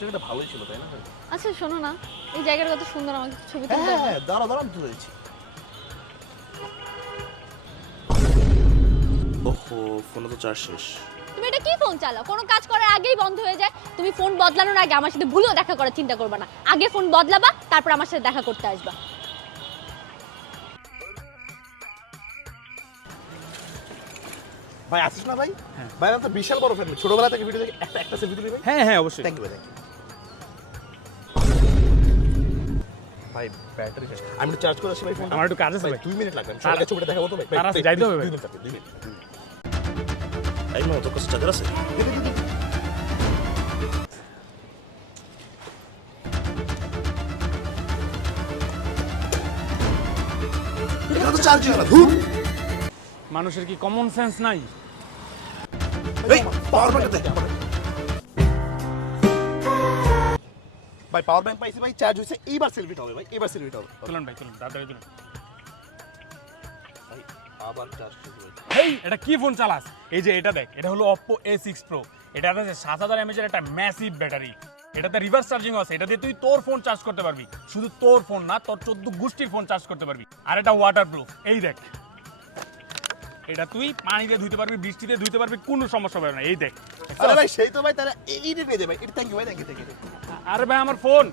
জায়গাটা ভালোই ছিল তাই না? আচ্ছা শোনো না, এই জায়গাটা কত সুন্দর, আমাকে ছবি তুলতে হবে। হ্যাঁ, দাঁড়াও আমি তুলে দিচ্ছি। ওহো, ফোনে তো চার্জ শেষ। তুমি এটা কি ফোন চালাও? কোনো কাজ করার আগেই বন্ধ হয়ে যায়। তুমি ফোন বদলানোর আগে আমার সাথে ভুলেও দেখা করার চিন্তা করবে না। আগে ফোন বদলাবা, তারপর আমার সাথে দেখা করতে আসবা। ভাই আসিস না ভাই? ভাই আমি তো বিশাল বড় ফ্যান, ছোটবেলা থেকে ভিডিও দেখি। একটা সেলফি তুলি ভাই। হ্যাঁ হ্যাঁ অবশ্যই। থ্যাংক ইউ ভাই। ভাই ব্যাটারি শেষ। আমি একটু চার্জ করে আসি ভাই ফোনটা। আমার একটু কাজ আছে ভাই। 2 মিনিট লাগবে। আমি সবাইকে ছবিটা দেখাবো তো ভাই। তার আছে, যাইতে হবে ভাই। 2 মিনিট লাগবে, 2 মিনিট। এই মো তো কষ্ট চার্জার আছে? এটা তো চার্জ হয় না। ধুর। মানুষের কি কমন সেন্স নাই? এই পাওয়ার ব্যাংক দে আমারে। ভাই পাওয়ার ব্যাংক পাইছি ভাই, চার্জ হইছে। এইবার সেলফিটা হবে ভাই, এবার সেলফিটা হবে। চলুন ভাই, চলুন তাড়াতাড়ি চলুন। ভাই আবার চার্জ শেষ হয়েছে। হেই, এটা কি ফোন চালাস? এই যে এটা দেখ, এটা হলো Oppo A6 Pro। এটা আছে 7000 mAh এর একটা ম্যাসিভ ব্যাটারি। এটাতে রিভার্স চার্জিং আছে। এটা দিয়ে তুই তোর ফোন চার্জ করতে পারবি। শুধু তোর ফোন না, তোর 14 গোষ্ঠীর ফোন চার্জ করতে পারবি। আর এটা ওয়াটারপ্রুফ। এই দেখ, এটা তুই পানিতে ধুইতে পারবি, বৃষ্টিতে ধুইতে পারবি, কোনো সমস্যা হবে না। এই দেখ। আরে ভাই সেই তো ভাই, তাহলে এইটা নিয়ে দে ভাই। এটা থ্যাংক ইউ ভাই, থ্যাংক ইউ। আরে ভাই আমার ফোন।